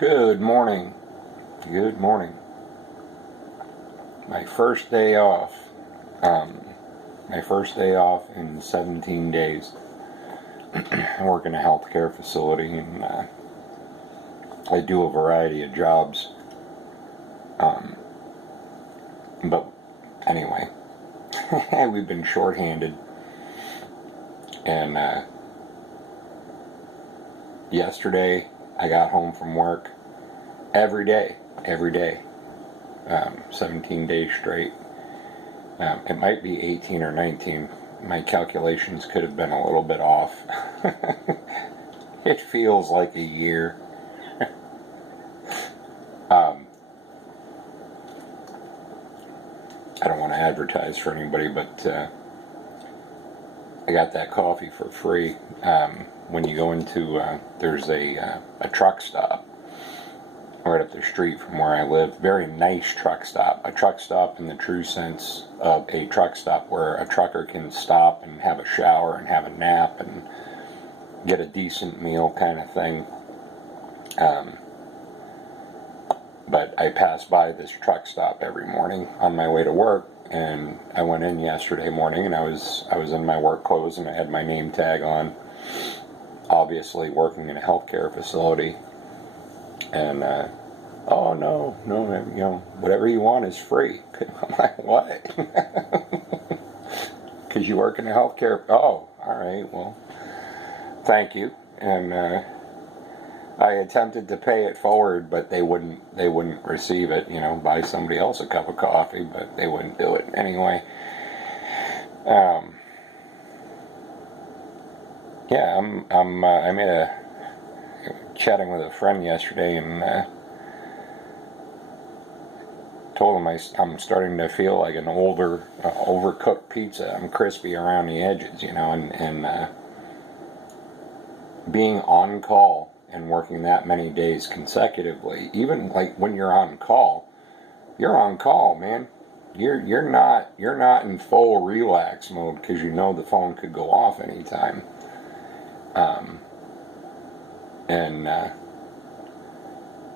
Good morning. Good morning. My first day off. My first day off in 17 days. I work in a healthcare facility and I do a variety of jobs. But anyway, we've been shorthanded. And yesterday I got home from work every day. 17 days straight. It might be 18 or 19. My calculations could have been a little bit off. It feels like a year. I don't want to advertise for anybody, but I got that coffee for free. When you go into, there's a truck stop right up the street from where I live. Very nice truck stop. A truck stop in the true sense of a truck stop where a trucker can stop and have a shower and have a nap and get a decent meal kind of thing. But I pass by this truck stop every morning on my way to work, and I went in yesterday morning and I was in my work clothes and I had my name tag on, obviously working in a healthcare facility. And oh no, whatever you want is free. I'm like, what? Because you work in a healthcare. Oh, all right, well, thank you. And I attempted to pay it forward, but they wouldn't receive it. Buy somebody else a cup of coffee, but they wouldn't do it anyway. Yeah, I made a chatting with a friend yesterday and told him I'm starting to feel like an older, overcooked pizza. I'm crispy around the edges, and being on call and working that many days consecutively, even like when you're on call, man. You're not in full relax mode because the phone could go off anytime. And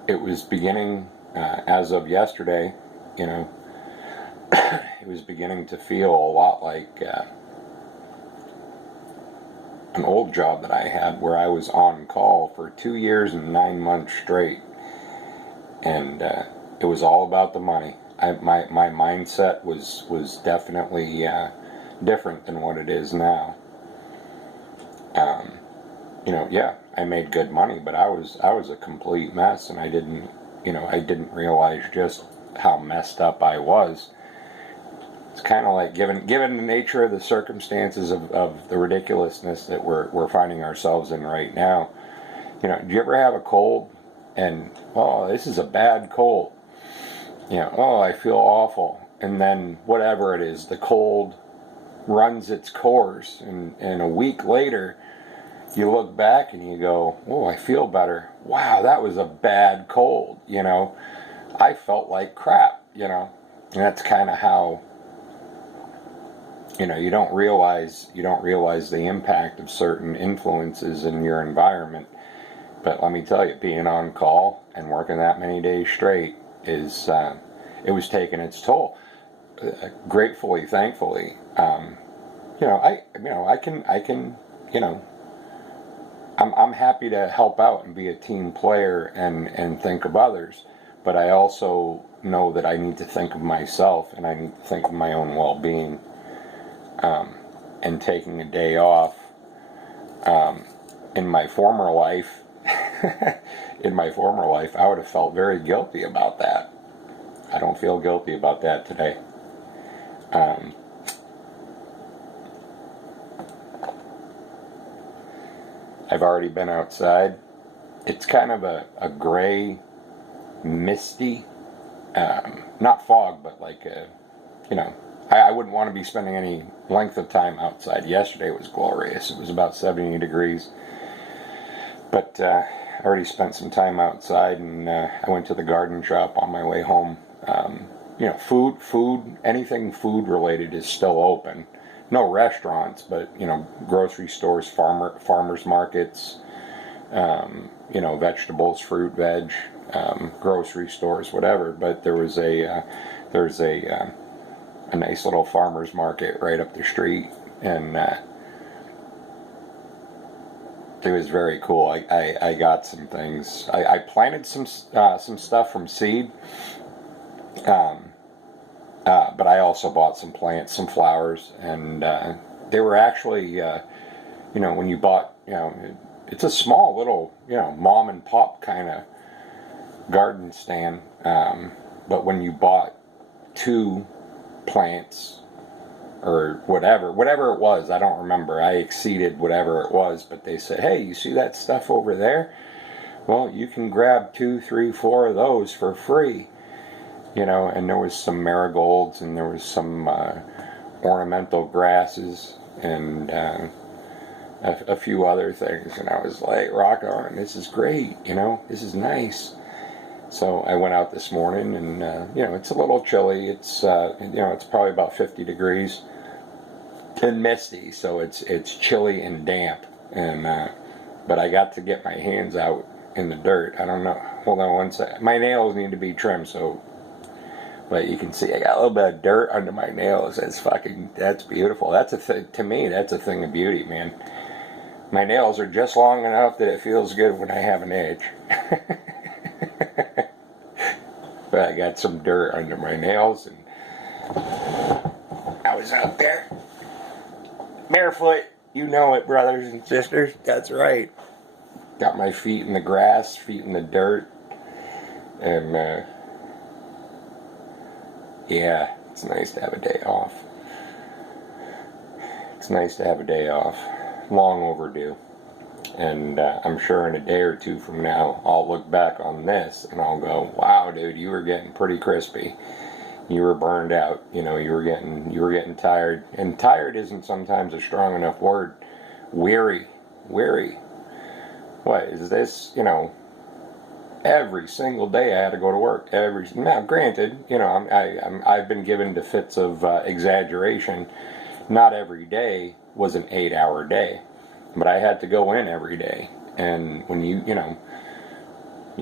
it was beginning, as of yesterday, it was beginning to feel a lot like an old job that I had where I was on call for 2 years and 9 months straight. And it was all about the money. My mindset was definitely different than what it is now. Yeah, I made good money, but I was a complete mess, and I didn't realize just how messed up I was. It's kind of like given the nature of the circumstances of the ridiculousness that we're finding ourselves in right now. Do you ever have a cold and this is a bad cold? I feel awful, and then whatever it is, the cold runs its course, and a week later you look back and you go, oh, I feel better. Wow, that was a bad cold. I felt like crap. And that's kind of how. You don't realize the impact of certain influences in your environment. But let me tell you, being on call and working that many days straight is it was taking its toll. Gratefully, thankfully, I can. I'm happy to help out and be a team player and think of others, but I also know that I need to think of myself and I need to think of my own well-being. And taking a day off. In my former life, I would have felt very guilty about that. I don't feel guilty about that today. I've already been outside. It's kind of a gray, misty, not fog, but like I wouldn't want to be spending any length of time outside. Yesterday was glorious. It was about 70 degrees. But I already spent some time outside, and I went to the garden shop on my way home. Anything food related is still open. No restaurants, but grocery stores, farmers markets, vegetables, fruit, veg, grocery stores, whatever. But there's a nice little farmer's market right up the street, and it was very cool. I got some things. I planted some stuff from seed, but I also bought some plants, some flowers, and they were actually, when you bought, it's a small little, mom and pop kind of garden stand, but when you bought 2 plants or whatever it was, I don't remember. I exceeded whatever it was, but they said, hey, you see that stuff over there? Well, you can grab 2, 3, 4 of those for free. And there was some marigolds, and there was some ornamental grasses, and a few other things. And I was like, rock on, this is great, this is nice. So I went out this morning, and it's a little chilly. It's it's probably about 50 degrees and misty, so it's chilly and damp. And but I got to get my hands out in the dirt. I don't know. Hold on one second. My nails need to be trimmed, but you can see I got a little bit of dirt under my nails. That's beautiful. To me, that's a thing of beauty, man. My nails are just long enough that it feels good when I have an edge. But I got some dirt under my nails, and I was out there barefoot. You know it, brothers and sisters. That's right. Got my feet in the grass, feet in the dirt, and yeah, it's nice to have a day off. It's nice to have a day off. Long overdue. And I'm sure in a day or 2 from now, I'll look back on this and I'll go, wow, dude, you were getting pretty crispy. You were burned out. You were getting tired. And tired isn't sometimes a strong enough word. Weary. What is this? Every single day I had to go to work. Now, granted, I've been given to fits of exaggeration. Not every day was an 8-hour day. But I had to go in every day, and when you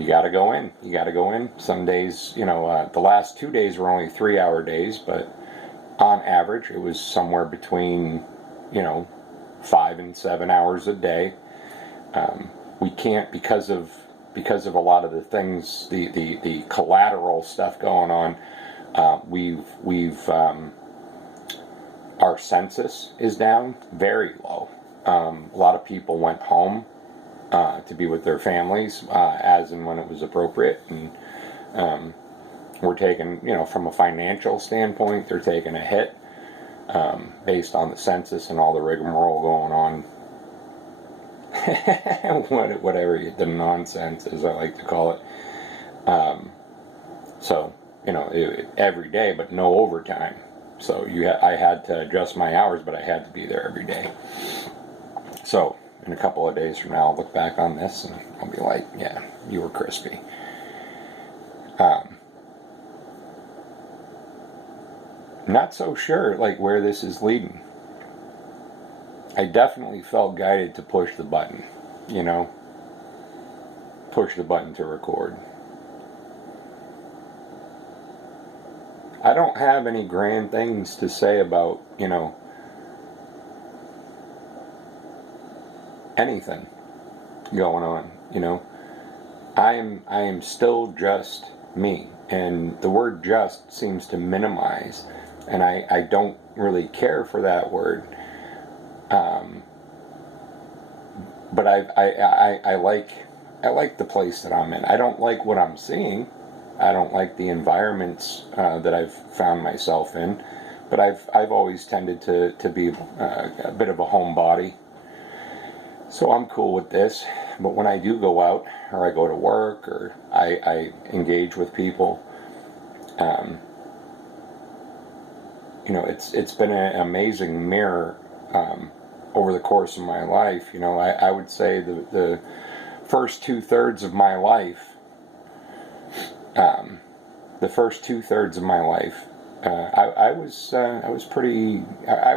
gotta go in. You gotta go in. Some days, the last 2 days were only 3-hour days, but on average, it was somewhere between, 5 and 7 hours a day. We can't, because of a lot of the things, the collateral stuff going on. Our census is down very low. A lot of people went home to be with their families as and when it was appropriate, and we're taking, from a financial standpoint, they're taking a hit based on the census and all the rigmarole going on. Whatever the nonsense, as I like to call it. So every day, but no overtime. So I had to adjust my hours, but I had to be there every day. So in a couple of days from now, I'll look back on this and I'll be like, yeah, you were crispy. Not so sure where this is leading. I definitely felt guided to push the button, push the button to record. I don't have any grand things to say about, anything going on, I am still just me, and the word just seems to minimize, and I don't really care for that word, but I like the place that I'm in. I don't like what I'm seeing. I don't like the environments that I've found myself in, but I've always tended to be a bit of a homebody. So I'm cool with this, but when I do go out, or I go to work, or I engage with people, it's been an amazing mirror over the course of my life. I would say the first 2/3 of my life, I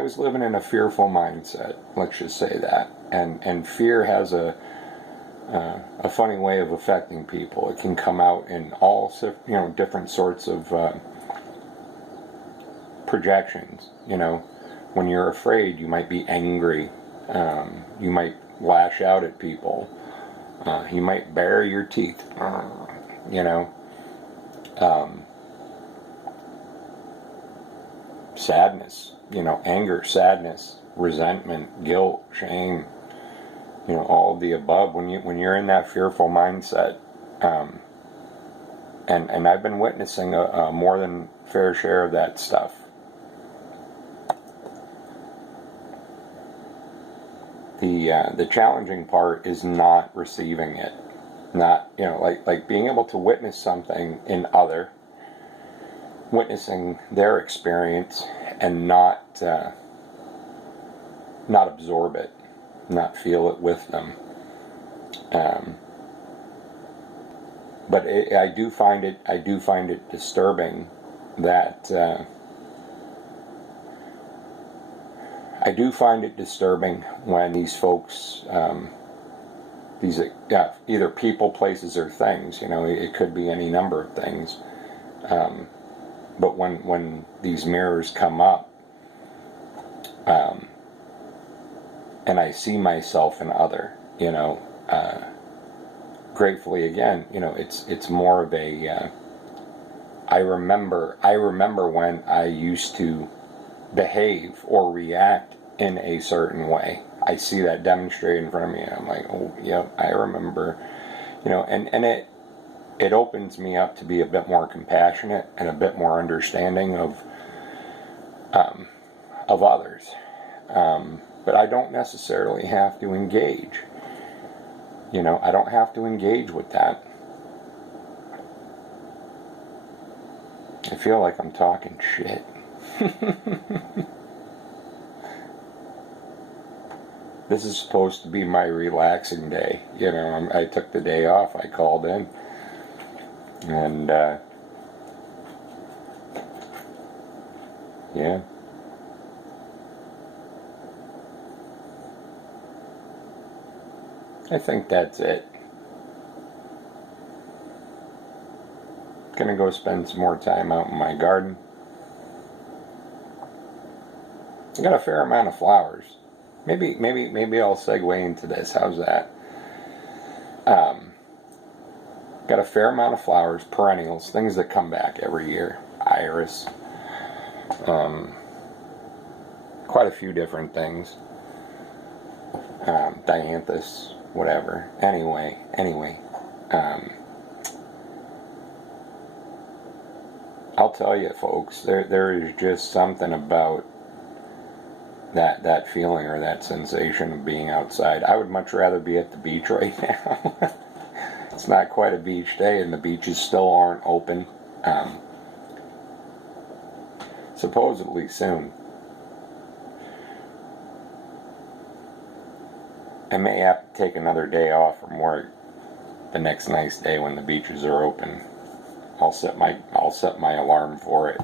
was living in a fearful mindset. Let's just say that, and fear has a a funny way of affecting people. It can come out in all different sorts of projections. When you're afraid, you might be angry. You might lash out at people. You might bare your teeth. Sadness. Anger, sadness, resentment, guilt, shame. All of the above. When you're in that fearful mindset, and I've been witnessing a more than fair share of that stuff. The challenging part is not receiving it, not like being able to witness something in witnessing their experience and not absorb it, not feel it with them. But I do find it disturbing that I do find it disturbing when these folks, either people, places, or things. It could be any number of things. But when these mirrors come up, and I see myself in other, gratefully again, it's more of a. I remember when I used to behave or react in a certain way. I see that demonstrated in front of me, and I'm like, oh, yep, I remember, and it opens me up to be a bit more compassionate and a bit more understanding of others. But I don't necessarily have to engage. I don't have to engage with that. I feel like I'm talking shit. This is supposed to be my relaxing day. I took the day off. I called in. And, yeah. I think that's it. Gonna go spend some more time out in my garden. I got a fair amount of flowers. Maybe I'll segue into this. How's that? Got a fair amount of flowers, perennials, things that come back every year. Iris. Quite a few different things. Dianthus, whatever. Anyway. I'll tell you, folks, there is just something about that feeling or that sensation of being outside. I would much rather be at the beach right now. It's not quite a beach day, and the beaches still aren't open. Supposedly soon. I may have to take another day off from work the next nice day when the beaches are open. I'll set my alarm for it.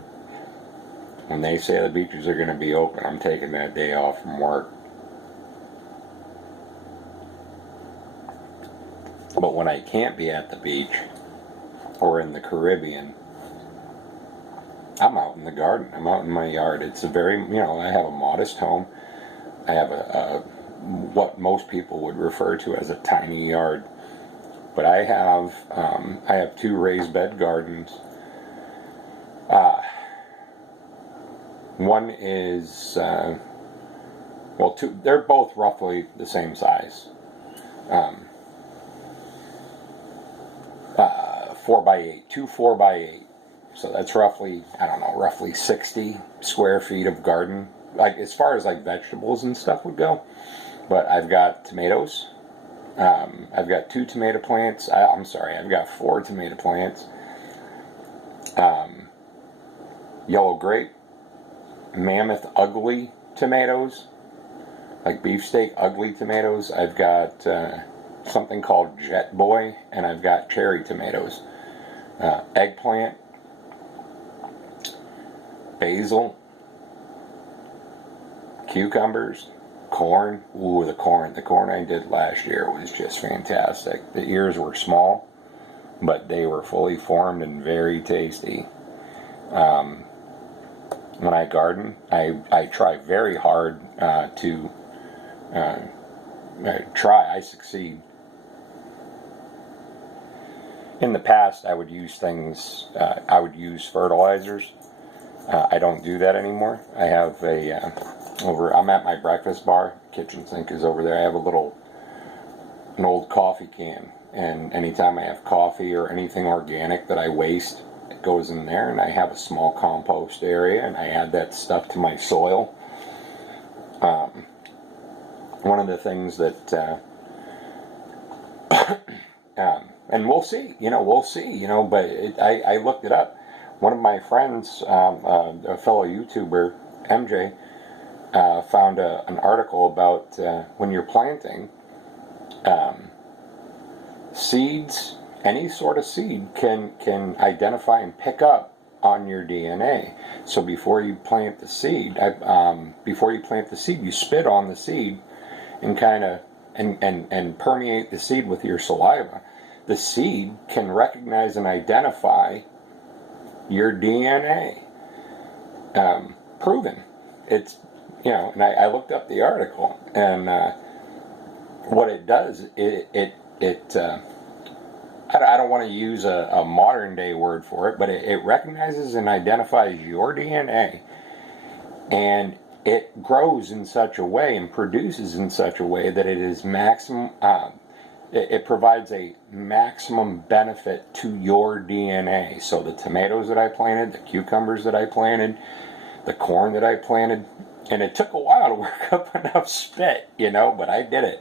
When they say the beaches are going to be open, I'm taking that day off from work. But when I can't be at the beach or in the Caribbean, I'm out in the garden. I'm out in my yard. It's a very, I have a modest home. I have what most people would refer to as a tiny yard. But I have 2 raised bed gardens. One is, 2, they're both roughly the same size. 4x8, 2 4x8. So that's roughly 60 square feet of garden. Like, as far as like vegetables and stuff would go. But I've got tomatoes. I've got 2 tomato plants. I've got 4 tomato plants. Yellow grape, mammoth ugly tomatoes, like beefsteak ugly tomatoes. I've got something called Jet Boy, and I've got cherry tomatoes. Eggplant, basil, cucumbers, corn. Ooh, the corn. The corn I did last year was just fantastic. The ears were small, but they were fully formed and very tasty. When I garden, I try very hard to I succeed. In the past, I would use fertilizers. I don't do that anymore. I have I'm at my breakfast bar. Kitchen sink is over there. I have an old coffee can, and anytime I have coffee or anything organic that I waste, it goes in there, and I have a small compost area, and I add that stuff to my soil. One of the things that and we'll see, but I looked it up. One of my friends, a fellow YouTuber, MJ, found an article about when you're planting, seeds, any sort of seed can identify and pick up on your DNA. So before you plant the seed, you spit on the seed and kind of and permeate the seed with your saliva. The seed can recognize and identify your DNA. Proven. It's, and I looked up the article, and what it does, I don't want to use a modern day word for it, but it recognizes and identifies your DNA, and it grows in such a way and produces in such a way that it is maximum. It provides a maximum benefit to your DNA. So the tomatoes that I planted, the cucumbers that I planted, the corn that I planted, and it took a while to work up enough spit, but I did it.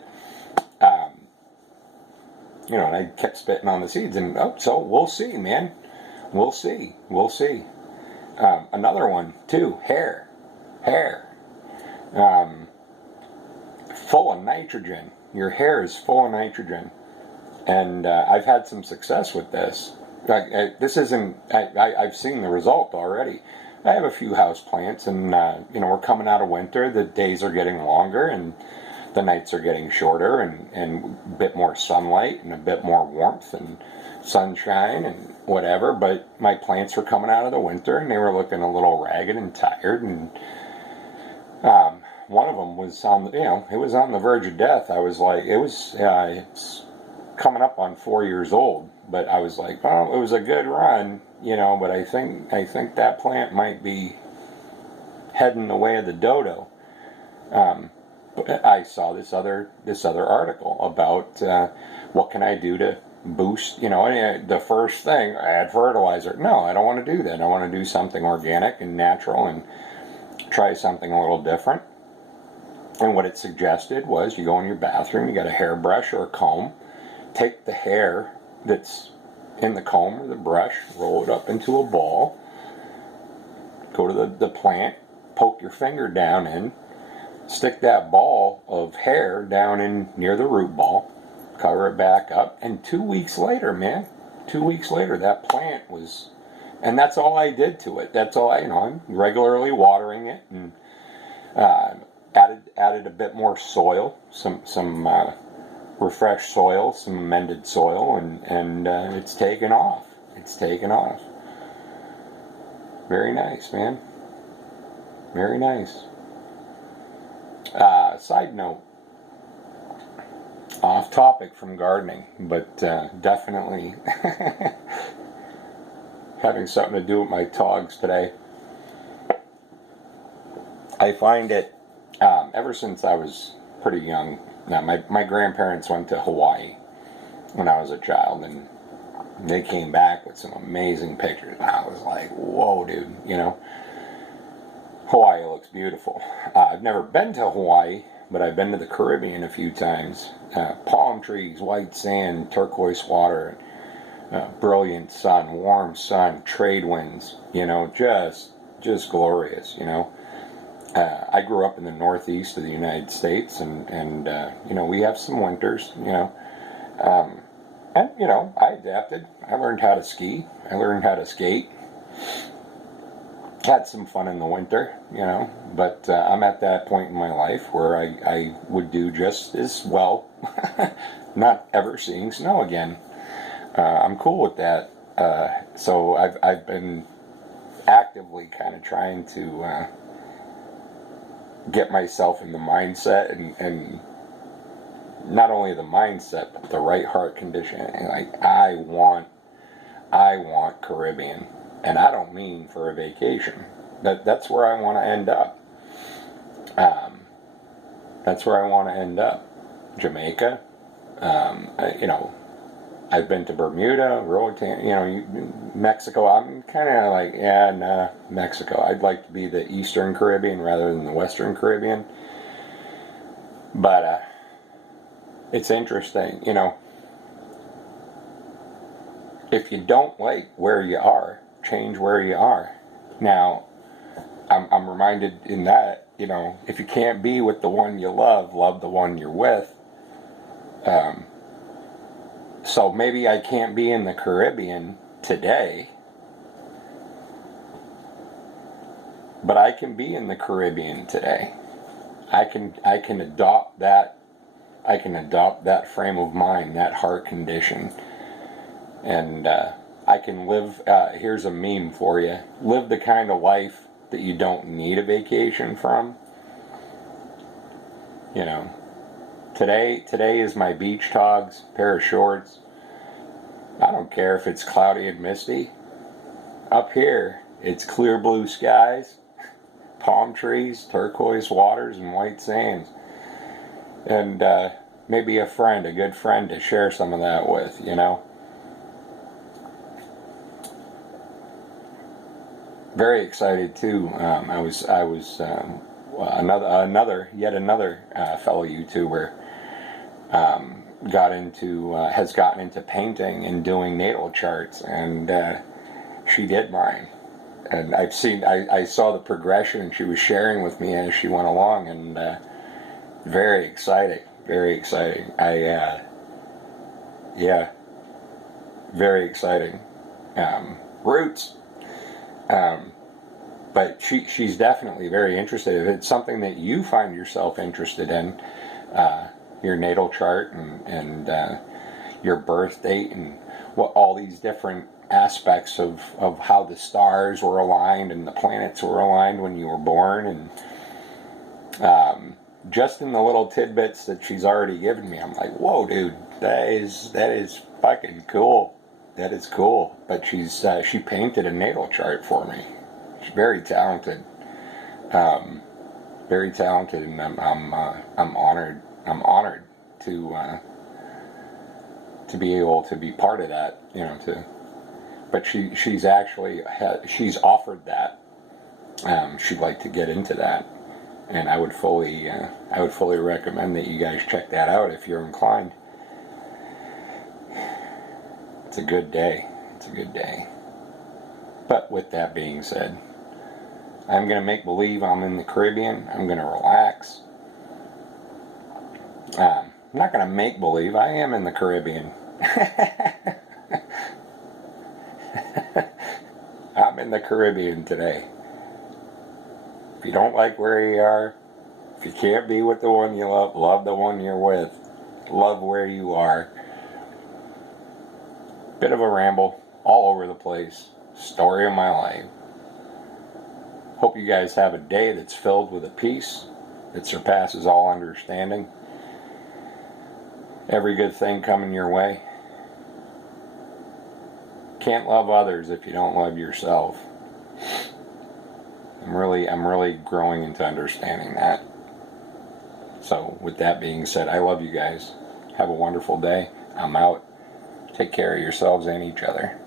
And I kept spitting on the seeds, and so we'll see, man. We'll see. Another one too, hair, full of nitrogen. Your hair is full of nitrogen, and I've had some success with this. This isn't. I've seen the result already. I have a few house plants, and we're coming out of winter. The days are getting longer, and the nights are getting shorter, and a bit more sunlight and a bit more warmth and sunshine and whatever. But my plants were coming out of the winter, and they were looking a little ragged and tired, and one of them was it was on the verge of death. I was like, it's coming up on 4 years old, but I was like, oh, it was a good run, but I think that plant might be heading the way of the dodo. But I saw this other article about what can I do to boost, the first thing, add fertilizer. No, I don't want to do that. I want to do something organic and natural and try something a little different. And what it suggested was you go in your bathroom, you got a hairbrush or a comb, take the hair that's in the comb or the brush, roll it up into a ball, go to the plant, poke your finger down in, stick that ball of hair down in near the root ball, cover it back up, and 2 weeks later, that plant was, and that's all I did to it. That's all I'm regularly watering it, and added a bit more soil, some refreshed soil, some amended soil, and it's taken off. Very nice, man. Very nice. Side note, off topic from gardening, but definitely having something to do with my togs today. I find it, ever since I was pretty young, my grandparents went to Hawaii when I was a child, and they came back with some amazing pictures, and I was like, whoa, dude, Hawaii looks beautiful. I've never been to Hawaii, but I've been to the Caribbean a few times. Palm trees, white sand, turquoise water, brilliant sun, warm sun, trade winds, just glorious, I grew up in the northeast of the United States, and we have some winters, and, I adapted. I learned how to ski. I learned how to skate. Had some fun in the winter, but I'm at that point in my life where I would do just as well not ever seeing snow again. I'm cool with that. So I've been actively kind of trying to get myself in the mindset, and not only the mindset but the right heart condition. And like I want Caribbean, and I don't mean for a vacation. That's where I want to end up. That's where I want to end up. Jamaica. I've been to Bermuda, Roatan, Mexico. I'm kind of like, yeah, nah, Mexico. I'd like to be the Eastern Caribbean rather than the Western Caribbean. But it's interesting, if you don't like where you are, change where you are. Now, I'm reminded in that, if you can't be with the one you love the one you're with. So maybe I can't be in the Caribbean today, but I can be in the Caribbean today. I can adopt that. I can adopt that frame of mind, that heart condition, and I can live. Here's a meme for you: live the kind of life that you don't need a vacation from. Today is my beach togs, pair of shorts. I don't care if it's cloudy and misty. Up here, it's clear blue skies, palm trees, turquoise waters, and white sands. And maybe a good friend to share some of that with, Very excited too. I was yet another fellow YouTuber has gotten into painting and doing natal charts, and she did mine. And I saw the progression, and she was sharing with me as she went along, and very exciting, very exciting. Very exciting. Roots. But she's definitely very interested. If it's something that you find yourself interested in, your natal chart and your birth date and what all these different aspects of how the stars were aligned and the planets were aligned when you were born, and just in the little tidbits that she's already given me, I'm like, whoa, dude, that is fucking cool. That is cool. But she painted a natal chart for me. She's very talented. Very talented, and I'm honored. I'm honored to be able to be part of that. But she's offered that. She'd like to get into that, and I would fully recommend that you guys check that out if you're inclined. It's a good day. It's a good day. But with that being said, I'm going to make believe I'm in the Caribbean. I'm going to relax. I'm not going to make believe. I am in the Caribbean. I'm in the Caribbean today. If you don't like where you are, if you can't be with the one you love the one you're with. Love where you are. Bit of a ramble all over the place. Story of my life. Hope you guys have a day that's filled with a peace that surpasses all understanding. Every good thing coming your way. Can't love others if you don't love yourself. I'm really growing into understanding that. So with that being said, I love you guys. Have a wonderful day. I'm out. Take care of yourselves and each other.